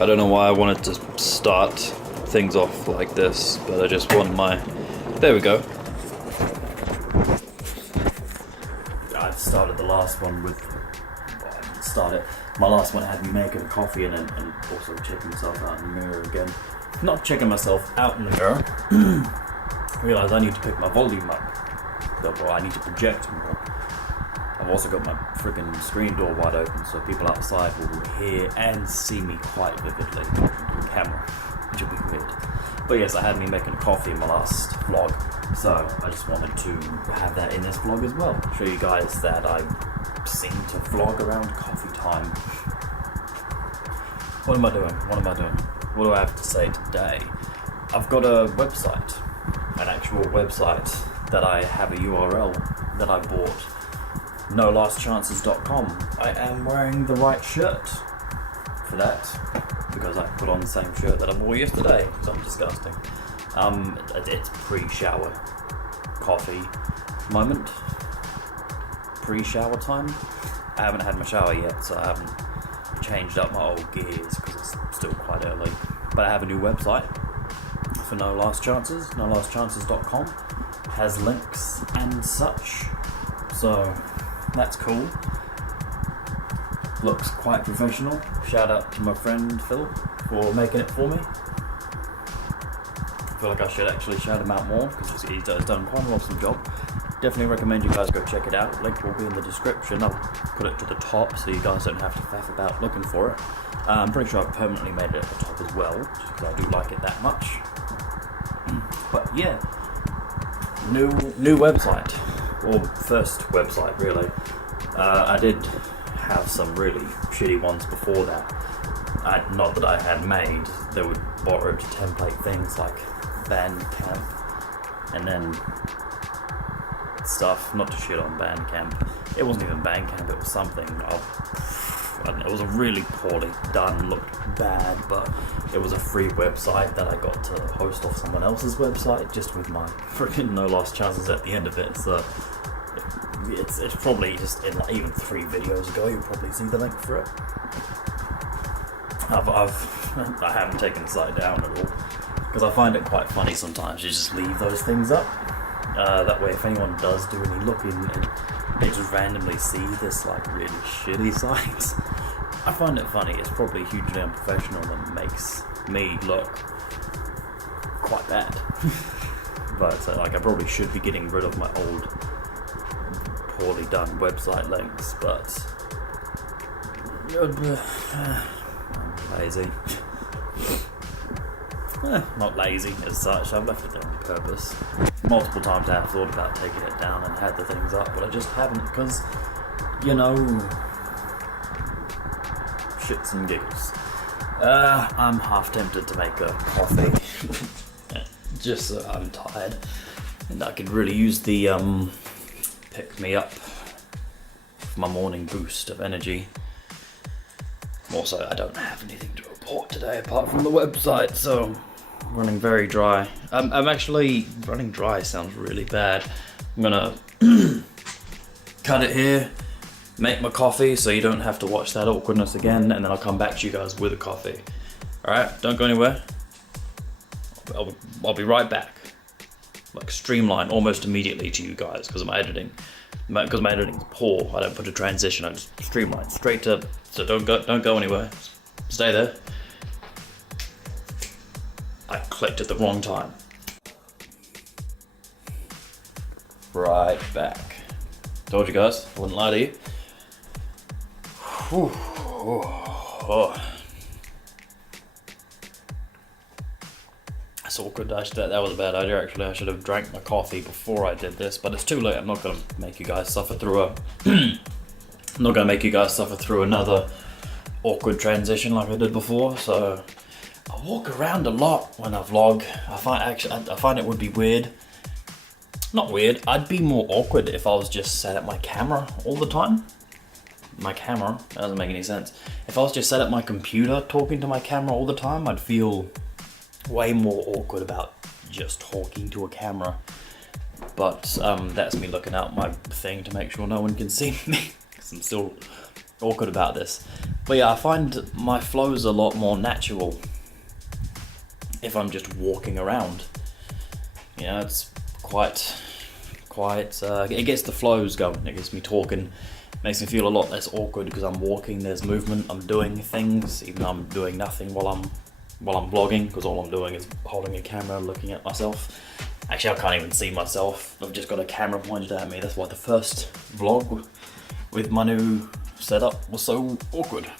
I don't know why I wanted to start things off like this, but I just want my... There we go. I started the last one with... Well, I didn't start it. My last one had me making a coffee and also checking myself out in the mirror again. Not checking myself out in the mirror. I realised I need to pick my volume up. Therefore, I need to project more. I've also got my freaking screen door wide open, so people outside will hear and see me quite vividly on the camera, which will be weird. But yes, I had me making a coffee in my last vlog, so I just wanted to have that in this vlog as well. Show you guys that I seem to vlog around coffee time. What am I doing? What do I have to say today? I've got a website, an actual website that I have a URL that I bought. NoLastChances.com. I am wearing the right shirt for that because I put on the same shirt that I wore yesterday, so I'm disgusting. It's pre-shower coffee moment. Pre-shower time. I haven't had my shower yet, so I haven't changed up my old gears because it's still quite early. But I have a new website for No Last Chances. NoLastChances.com has links and such. So that's cool. Looks quite professional. Shout out to my friend Phil for making it for me. I feel like I should actually shout him out more because he's done quite an awesome job. Definitely recommend you guys go check it out. Link will be in the description. I'll put it to the top so you guys don't have to faff about looking for it. I'm pretty sure I've permanently made it at the top as well, just because I do like it that much. But yeah, new website. Or first website really. I did have some really shitty ones before that. Not that I had made. They were borrowed template things like Bandcamp and then stuff. Not to shit on Bandcamp. It wasn't even Bandcamp, it was something. It was a really poorly done, looked bad, but it was a free website that I got to host off someone else's website just with my freaking No Last Chances at the end of it. So it's probably just in like even 3 videos ago. You'll probably see the link for it. I haven't taken the site down at all because I find it quite funny sometimes. You just leave those things up. That way, if anyone does do any looking and they just randomly see this like really shitty site, I find it funny. It's probably hugely unprofessional and makes me look quite bad. But like I probably should be getting rid of my old poorly done website links, but I'm lazy. Not lazy as such, I've left it there on purpose. Multiple times I have thought about taking it down and had the things up, but I just haven't because, you know, shits and giggles. I'm half tempted to make a coffee, just so I'm tired, and I could really use the pick me up for my morning boost of energy. Also, I don't have anything to report today apart from the website, so running very dry. I'm actually running dry. Sounds really bad. I'm gonna cut it here, make my coffee so you don't have to watch that awkwardness again, and then I'll come back to you guys with a coffee. All right, don't go anywhere. I'll be right back. Like streamline almost immediately to you guys because my editing's poor. I don't put a transition. I just streamline straight to. So don't go anywhere. Stay there. I clicked at the wrong time. Right back. Told you guys, I wouldn't lie to you. Whew. Oh. That's awkward. That was a bad idea actually. I should have drank my coffee before I did this, but it's too late. I'm not gonna make you guys suffer through another awkward transition like I did before. So I walk around a lot when I vlog. I find it would be weird. Not weird, I'd be more awkward if I was just sat at my camera all the time. My camera, that doesn't make any sense. If I was just sat at my computer talking to my camera all the time, I'd feel way more awkward about just talking to a camera. But that's me looking out my thing to make sure no one can see me, because I'm still awkward about this. But yeah, I find my flows a lot more natural if I'm just walking around. You know, it's quite, it gets the flows going, it gets me talking, makes me feel a lot less awkward because I'm walking, there's movement, I'm doing things, even though I'm doing nothing while I'm vlogging, because all I'm doing is holding a camera, looking at myself. Actually, I can't even see myself, I've just got a camera pointed at me. That's why the first vlog with my new setup was so awkward.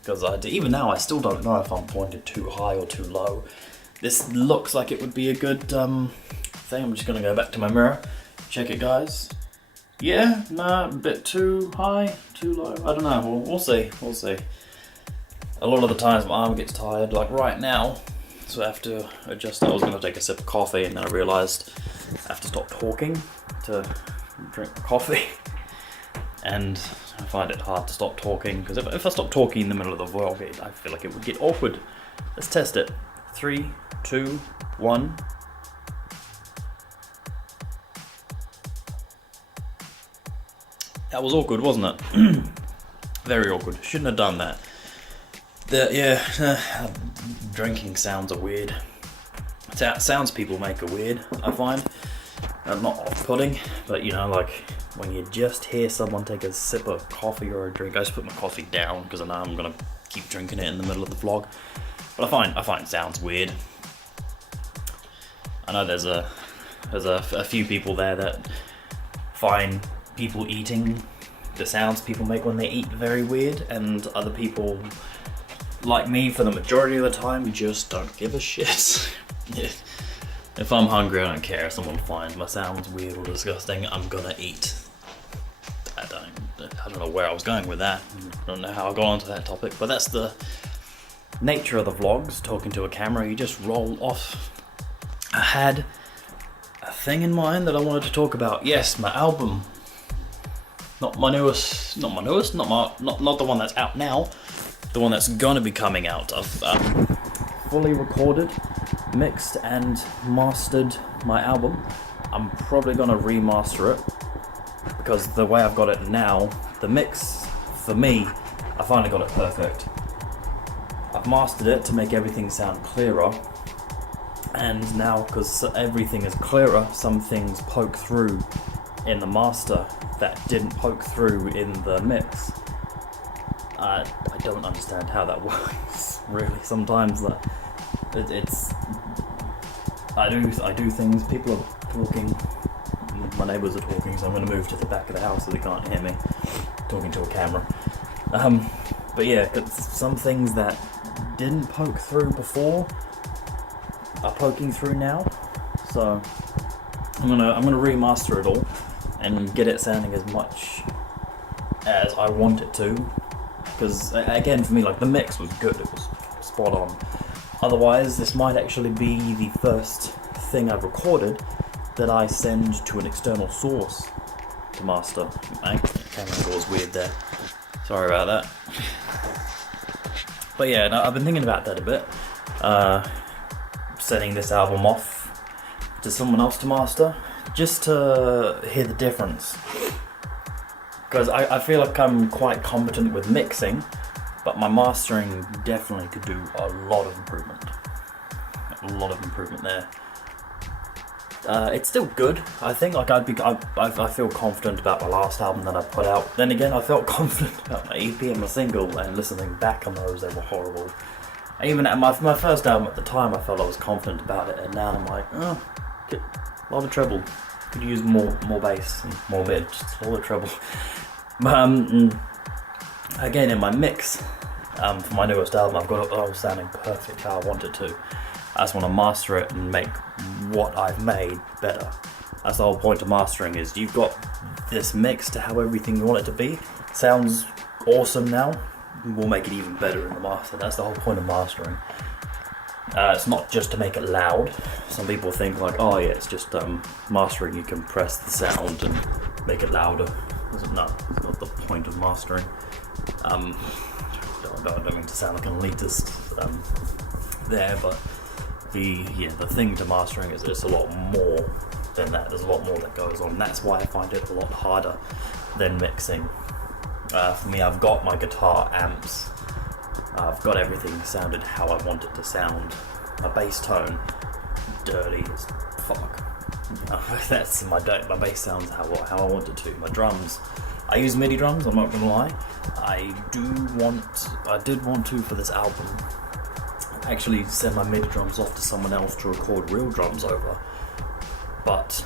Because even now, I still don't know if I'm pointed too high or too low. This looks like it would be a good thing. I'm just gonna go back to my mirror, check it, guys. Yeah, nah, a bit too high, too low. I don't know, we'll see, we'll see. A lot of the times my arm gets tired, like right now, so I have to adjust. I was gonna take a sip of coffee and then I realized I have to stop talking to drink the coffee. And I find it hard to stop talking, because if I stop talking in the middle of the vlog, I feel like it would get awkward. Let's test it. 3, 2, 1. That was awkward, wasn't it? Very awkward. Shouldn't have done that. Drinking sounds are weird. Sounds people make are weird, I find. Not off-putting, but you know, like when you just hear someone take a sip of coffee or a drink. I just put my coffee down because I know I'm gonna keep drinking it in the middle of the vlog. But I find sounds weird. I know there's a few people there that find people eating, the sounds people make when they eat, very weird, and other people, like me, for the majority of the time, just don't give a shit. If I'm hungry, I don't care if someone finds my sounds weird or disgusting, I'm gonna eat. I don't know where I was going with that. I don't know how I got onto that topic, but that's the nature of the vlogs, talking to a camera. You just roll off. I had a thing in mind that I wanted to talk about. Yes, my album. Not the one that's out now. The one that's gonna be coming out. I've fully recorded, mixed and mastered my album. I'm probably gonna remaster it, because the way I've got it now, the mix, for me, I finally got it perfect. I've mastered it to make everything sound clearer, and now, because everything is clearer, some things poke through in the master that didn't poke through in the mix. I don't understand how that works, really. Sometimes I do things, people are talking, my neighbours are talking, so I'm going to move to the back of the house so they can't hear me talking to a camera. But yeah, some things that didn't poke through before are poking through now, so I'm gonna remaster it all and get it sounding as much as I want it to, because again, for me, like, the mix was good, it was spot on. Otherwise, this might actually be the first thing I've recorded that I send to an external source to master. My camera angle was weird there, sorry about that. But yeah, no, I've been thinking about that a bit, sending this album off to someone else to master, just to hear the difference. Because I feel like I'm quite competent with mixing, but my mastering definitely could do a lot of improvement. A lot of improvement there. It's still good, I think. Like, I feel confident about my last album that I put out. Then again, I felt confident about my EP and my single, and listening back on those, they were horrible. Even at my first album at the time, I felt I was confident about it, and now I'm like, oh, a lot of treble. Could use more bass, more mid, just a lot of treble. Again, in my mix, for my newest album, I've got it all sounding perfect how I want it to. I just want to master it and make what I've made better. That's the whole point of mastering, is you've got this mix to how everything you want it to be. Sounds awesome now, we'll make it even better in the master. That's the whole point of mastering. It's not just to make it loud. Some people think like, oh yeah, it's just mastering, you compress the sound and make it louder. No, it's not the point of mastering. I don't mean to sound like an elitist there, but the thing to mastering is it's a lot more than that. There's a lot more that goes on. That's why I find it a lot harder than mixing. For me, I've got my guitar amps I've got everything sounded how I want it to sound. My bass tone, dirty as fuck. That's my bass sounds how I want it to. My drums, I use MIDI drums, I'm not gonna lie. I did want to for this album actually send my MIDI drums off to someone else to record real drums over, but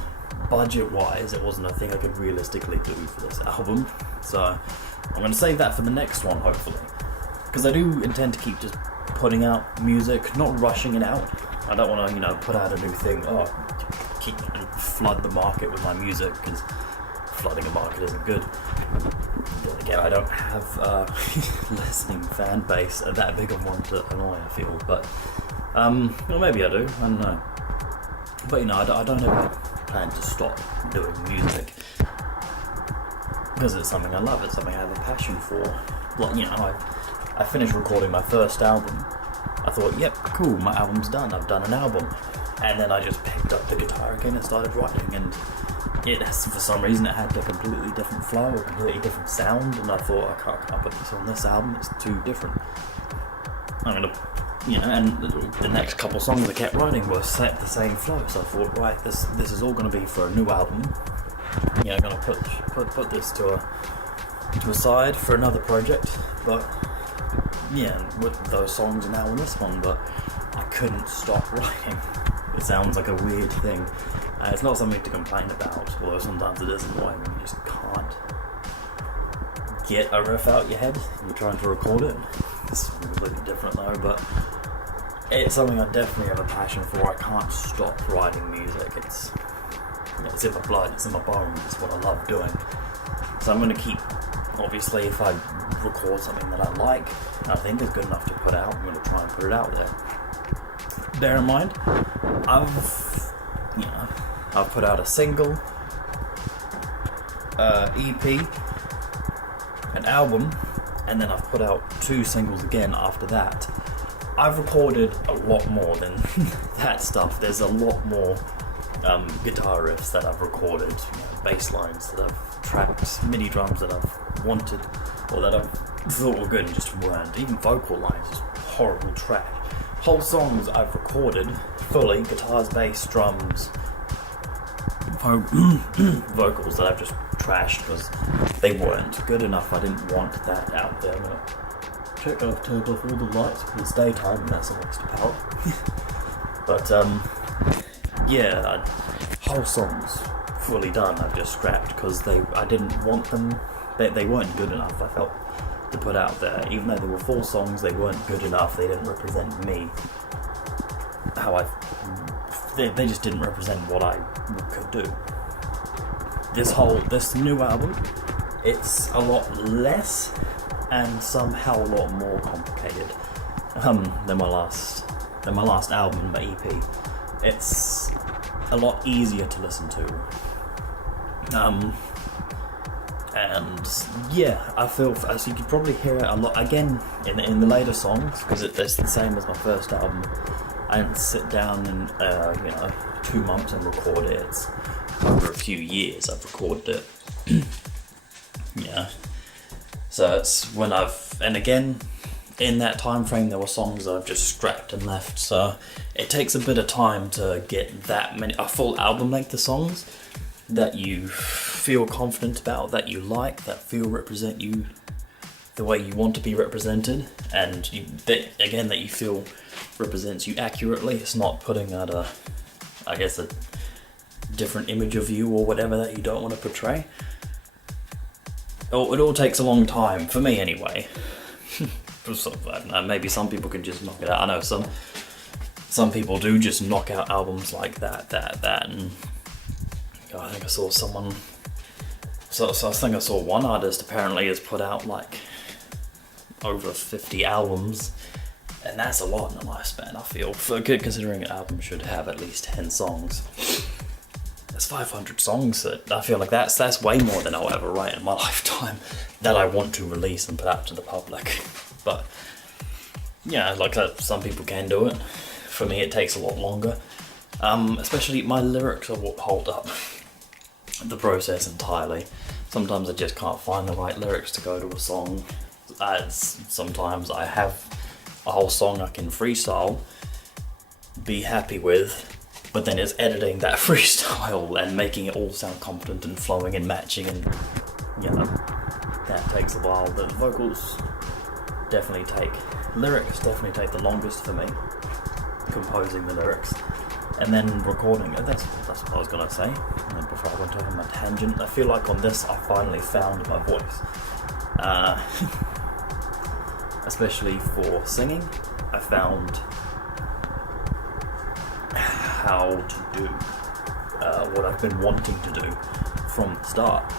budget wise it wasn't a thing I could realistically do for this album, so I'm going to save that for the next one hopefully, because I do intend to keep just putting out music, not rushing it out. I don't want to put out a new thing, keep flood the market with my music, because flooding a market isn't good. Then again, I don't have a listening fan base, that big of one to annoy, I feel, but well, maybe I do, I don't know. But I don't ever plan to stop doing music, because it's something I love, it's something I have a passion for. Like, I finished recording my first album. I thought, yep, cool, my album's done, I've done an album. And then I just picked up the guitar again and started writing, and for some reason it had a completely different flow, a completely different sound, and I thought, I can't put this on this album, it's too different. I'm gonna, and the next couple songs I kept writing were set the same flow, so I thought, right, this is all gonna be for a new album. I'm gonna put this to a side for another project, but with those songs are now on this one, but I couldn't stop writing. It sounds like a weird thing. It's not something to complain about, although sometimes it is annoying when you just can't get a riff out your head and you're trying to record it. It's completely different though, but it's something I definitely have a passion for. I can't stop writing music. It's in my blood, it's in my bones, it's what I love doing. So I'm going to keep, obviously, if I record something that I like and I think is good enough to put out, I'm going to try and put it out there. Bear in mind, I've put out a single, EP, an album, and then I've put out 2 singles again after that. I've recorded a lot more than that stuff. There's a lot more guitar riffs that I've recorded, bass lines that I've tracked, MIDI drums that I've wanted, or that I've thought were good and just weren't. Even vocal lines, just horrible track. Whole songs I've recorded fully, guitars, bass, drums, vocals that I've just trashed because they weren't good enough. I didn't want that out there. I'm gonna check I've turned off all the lights because it's daytime and that's a waste of power. But whole songs fully done I've just scrapped because I didn't want them. They weren't good enough, I felt, to put out there. Even though they were full songs, they weren't good enough. They didn't represent me. They just didn't represent what I could do. This new album, it's a lot less and somehow a lot more complicated than my last album, my EP. It's a lot easier to listen to. I feel, as you could probably hear it a lot again in the later songs, because it's the same as my first album. I didn't sit down and 2 months and record it. It's over a few years I've recorded it. So it's when and again, in that time frame there were songs that I've just scrapped and left, so it takes a bit of time to get a full album length of songs that you feel confident about, that you like, that represent you the way you want to be represented, and that you feel represents you accurately. It's not putting out a different image of you or whatever that you don't want to portray. It all takes a long time, for me anyway. I don't know, maybe some people can just knock it out. I know some people do just knock out albums like that, and I think I saw someone. So I think I saw one artist apparently has put out like over 50 albums, and that's a lot in a lifespan. I feel, considering an album should have at least 10 songs. That's 500 songs. That I feel like that's way more than I'll ever write in my lifetime that I want to release and put out to the public. But some people can do it. For me, it takes a lot longer. Especially my lyrics are what hold up the process entirely. Sometimes I just can't find the right lyrics to go to a song. Sometimes I have a whole song I can freestyle, be happy with, but then it's editing that freestyle and making it all sound confident and flowing and matching, and that takes a while. The vocals lyrics definitely take the longest for me, composing the lyrics, and then recording it. That's what I was gonna say. And then before I went off on my tangent, I feel like on this I finally found my voice. Especially for singing, I found how to do what I've been wanting to do from the start.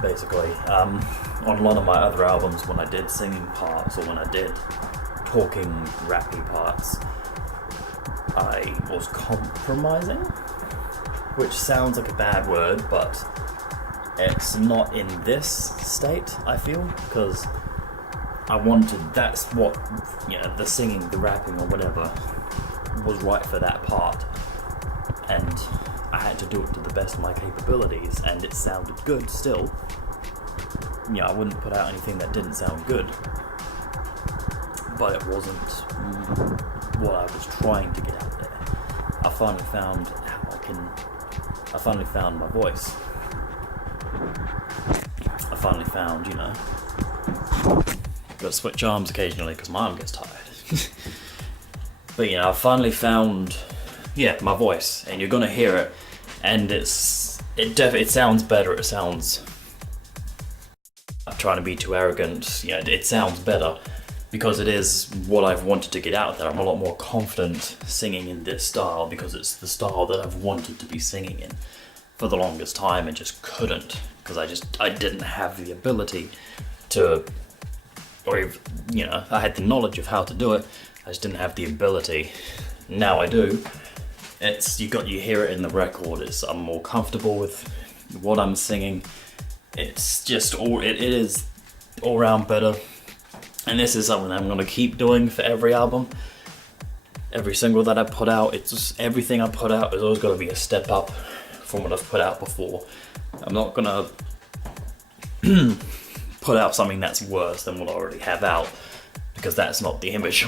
Basically, on a lot of my other albums, when I did singing parts or when I did talking rappy parts, I was compromising, which sounds like a bad word, but it's not in this state, I feel, because that's what, the singing, the rapping or whatever was right for that part, and I had to do it to the best of my capabilities, and it sounded good still. I wouldn't put out anything that didn't sound good, but it wasn't what I was trying to get out there. I finally found my voice. I finally found, gotta switch arms occasionally because my arm gets tired. But I finally found, my voice, and you're gonna hear it, and it sounds better. It sounds, I'm trying to be too arrogant. It sounds better because it is what I've wanted to get out there. I'm a lot more confident singing in this style because it's the style that I've wanted to be singing in for the longest time and just couldn't, because I didn't have the ability to, or I had the knowledge of how to do it. I just didn't have the ability. Now I do. You hear it in the record. I'm more comfortable with what I'm singing. It's just it is all around better. And this is something I'm gonna keep doing for every album, every single that I put out. It's just everything I put out is always gonna be a step up from what I've put out before. I'm not gonna put out something that's worse than what I already have out, because that's not the image.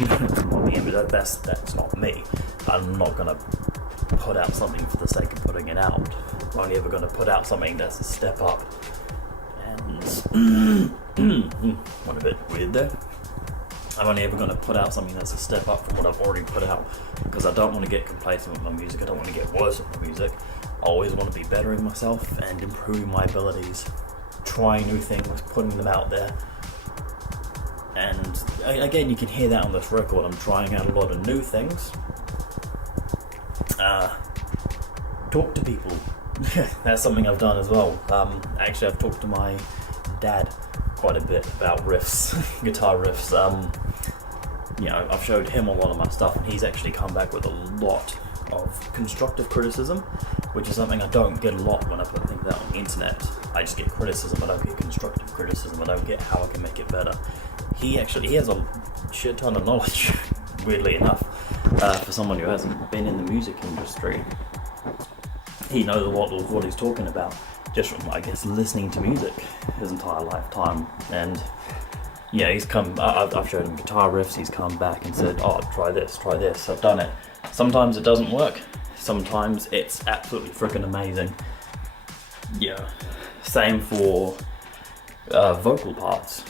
That's not me. I'm not gonna put out something for the sake of putting it out. I'm only ever gonna put out something that's a step up. And went a bit weird there. I'm only ever gonna put out something that's a step up from what I've already put out, because I don't want to get complacent with my music. I don't want to get worse with my music. I always want to be bettering myself and improving my abilities, trying new things, putting them out there. And again, you can hear that on this record. I'm trying out a lot of new things. Talk to people. That's something I've done as well. Actually, I've talked to my dad quite a bit about riffs, guitar riffs. I've showed him a lot of my stuff, and he's actually come back with a lot of constructive criticism, which is something I don't get a lot when I put things out on the internet. I just get criticism. I don't get constructive criticism. I don't get how I can make it better. He has a shit ton of knowledge, weirdly enough, for someone who hasn't been in the music industry. He knows a lot of what he's talking about just from, I guess, listening to music his entire lifetime. And he's come, I've showed him guitar riffs, he's come back and said, try this, I've done it. Sometimes it doesn't work, sometimes it's absolutely freaking amazing. Same for vocal parts.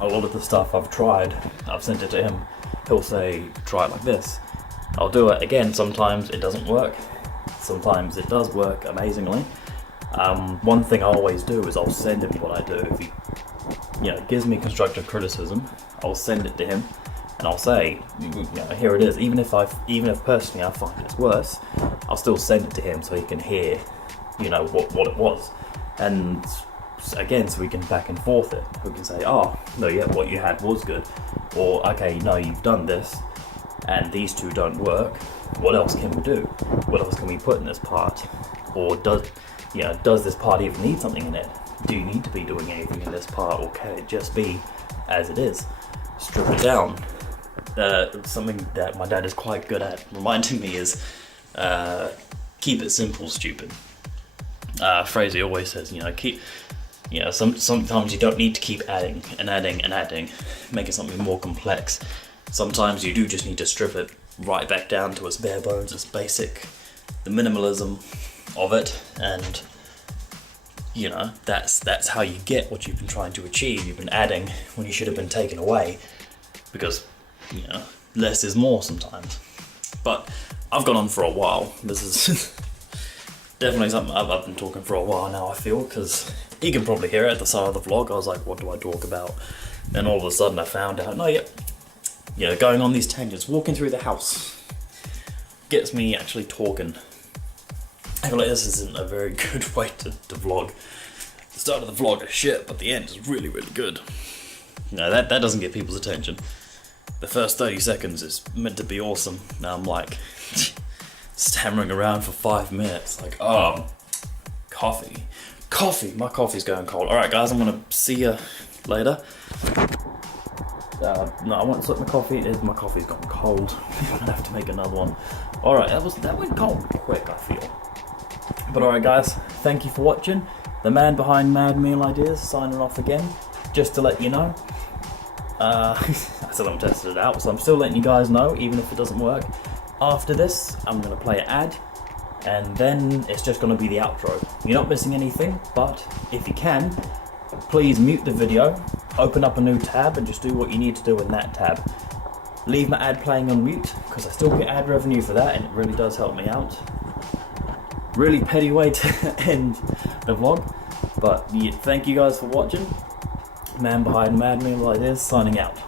A lot of the stuff I've tried, I've sent it to him. He'll say, try it like this. I'll do it again. Sometimes it doesn't work. Sometimes it does work amazingly. One thing I always do is I'll send him what I do. If he gives me constructive criticism, I'll send it to him and I'll say, here it is. Even if personally I find it's worse, I'll still send it to him so he can hear, what it was. And again, so we can back and forth it. We can say, what you had was good. Or, okay, no, you've done this and these two don't work. What else can we do? What else can we put in this part? Or does this part even need something in it? Do you need to be doing anything in this part, or can it just be as it is? Strip it down. Something that my dad is quite good at reminding me is keep it simple, stupid. Phrase he always says, You know, sometimes you don't need to keep adding and adding and adding, making something more complex. Sometimes you do just need to strip it right back down to its bare bones, its basic, the minimalism of it, and you know, that's how you get what you've been trying to achieve. You've been adding when you should have been taken away, because, you know, less is more sometimes. But I've gone on for a while. This is definitely something I've been talking for a while now, I feel, because you can probably hear it at the start of the vlog. I was like, what do I talk about? And all of a sudden I found out, no, yep, you know, going on these tangents, walking through the house, gets me actually talking. I feel like this isn't a very good way to vlog. The start of the vlog is shit, but the end is really, really good. No, that doesn't get people's attention. The first 30 seconds is meant to be awesome. Now I'm like stammering around for 5 minutes, like, oh, coffee, my coffee's going cold. All right, guys, I'm gonna see you later. No, I won't slip my coffee. My coffee's gone cold. I'm gonna have to make another one. All right, that went cold quick, I feel. But all right, guys, thank you for watching. The man behind Mad Meal Ideas signing off again, just to let you know. I still haven't tested it out, so I'm still letting you guys know, even if it doesn't work. After this, I'm gonna play an ad, and then it's just gonna be the outro. You're not missing anything, but if you can, please mute the video, open up a new tab, and just do what you need to do in that tab. Leave my ad playing on mute, because I still get ad revenue for that, and it really does help me out. Really petty way to end the vlog, but yeah, thank you guys for watching. Man behind Mad Meal Ideas signing out.